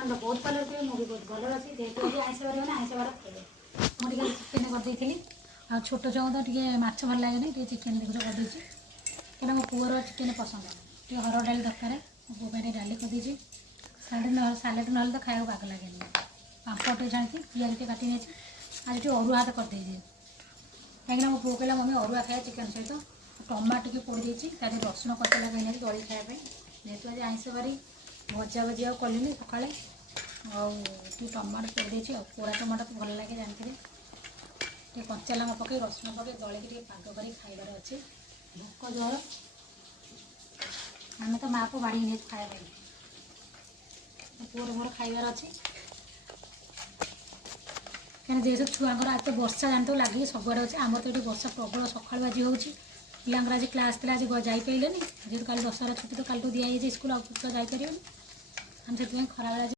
मैंने बहुत कलर पे मुझे बहुत भल अच्छी जेहतु आज आइस बार मैंने आइस बार खाइबे मुझे चिकेन करदेली आ छोट छुआ तो टे माछ भल लगे टे चिकेन देखो करदे कहीं मो पुअर चिकेन पसंद टे हर डाली दरकार मो पु पे डाली करदे सालेड ना तो खाया बाग लगे पापड़ टे छाणी पियाज टे काटी आज टे अरुआ हाथ करदे कहीं मो पु कहला मम्मी अरुआ खाया चिकेन सहित टमाटो टे पोड़ी देती रसुण कटा लगे दली खायापी जेहतु आज आइस बारी भजा भजी आ कलिनी सका टमाटो पोड़ी देती पोड़ा टमाटो तो भल लगे जानते टे कच्चा लंका पकई रसुण पकई दलिकी पाग कर खाइबार अच्छे भोक जल आम तो माँ को बाड़ी नहीं खाया पुअर मोर खाइबार अच्छे कहीं जेहतु छुआर आज तो वर्षा जानते लगे सबुआड़े अच्छे आम तो ये वर्षा प्रबल सका आज हो पिलांर आज क्लास थी आज जापारे जेहतु कल दशहरा छुट्टी तो कल तो दिखाई स्कूल आउ तो जापर आम से खरा